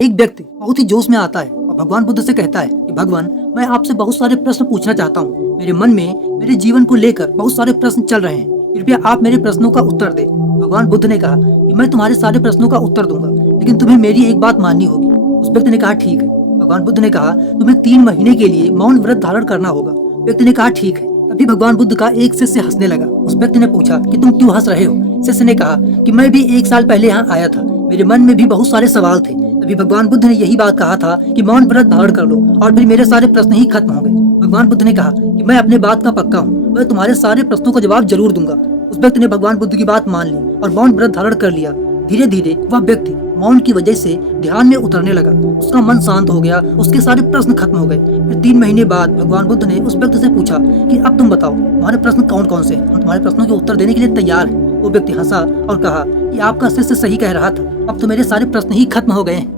एक व्यक्ति बहुत ही जोश में आता है और भगवान बुद्ध से कहता है कि भगवान, मैं आपसे बहुत सारे प्रश्न पूछना चाहता हूँ। मेरे मन में मेरे जीवन को लेकर बहुत सारे प्रश्न चल रहे हैं। कृपया आप मेरे प्रश्नों का उत्तर दें। भगवान बुद्ध ने कहा कि मैं तुम्हारे सारे प्रश्नों का उत्तर दूंगा, लेकिन तुम्हें मेरी एक बात माननी होगी। उस व्यक्ति ने कहा ठीक है। भगवान बुद्ध ने कहा तुम्हें 3 महीने के लिए मौन व्रत धारण करना होगा। व्यक्ति ने कहा ठीक है। तभी भगवान बुद्ध का एक शिष्य हंसने लगा। उस व्यक्ति ने पूछा कि तुम क्यों हंस रहे हो? शिष्य ने कहा कि मैं भी 1 साल पहले यहाँ आया था, मेरे मन में भी बहुत सारे सवाल थे। तभी भगवान बुद्ध ने यही बात कहा था कि मौन व्रत धारण कर लो और फिर मेरे सारे प्रश्न ही खत्म हो गए। भगवान बुद्ध ने कहा कि मैं अपने बात का पक्का हूँ, मैं तुम्हारे सारे प्रश्नों का जवाब जरूर दूंगा। उस व्यक्ति ने भगवान बुद्ध की बात मान ली और मौन व्रत धारण कर लिया। धीरे धीरे वह व्यक्ति मौन की वजह से ध्यान में उतरने लगा। उसका मन शांत हो गया, उसके सारे प्रश्न खत्म हो गए। फिर 3 महीने बाद भगवान बुद्ध ने उस व्यक्ति से पूछा कि अब तुम बताओ तुम्हारे प्रश्न कौन कौन से? हम तुम्हारे प्रश्नों के उत्तर देने के लिए तैयार हैं। वो व्यक्ति हंसा और कहा कि आपका शिष्य सही कह रहा था, अब तो मेरे सारे प्रश्न ही खत्म हो गए हैं।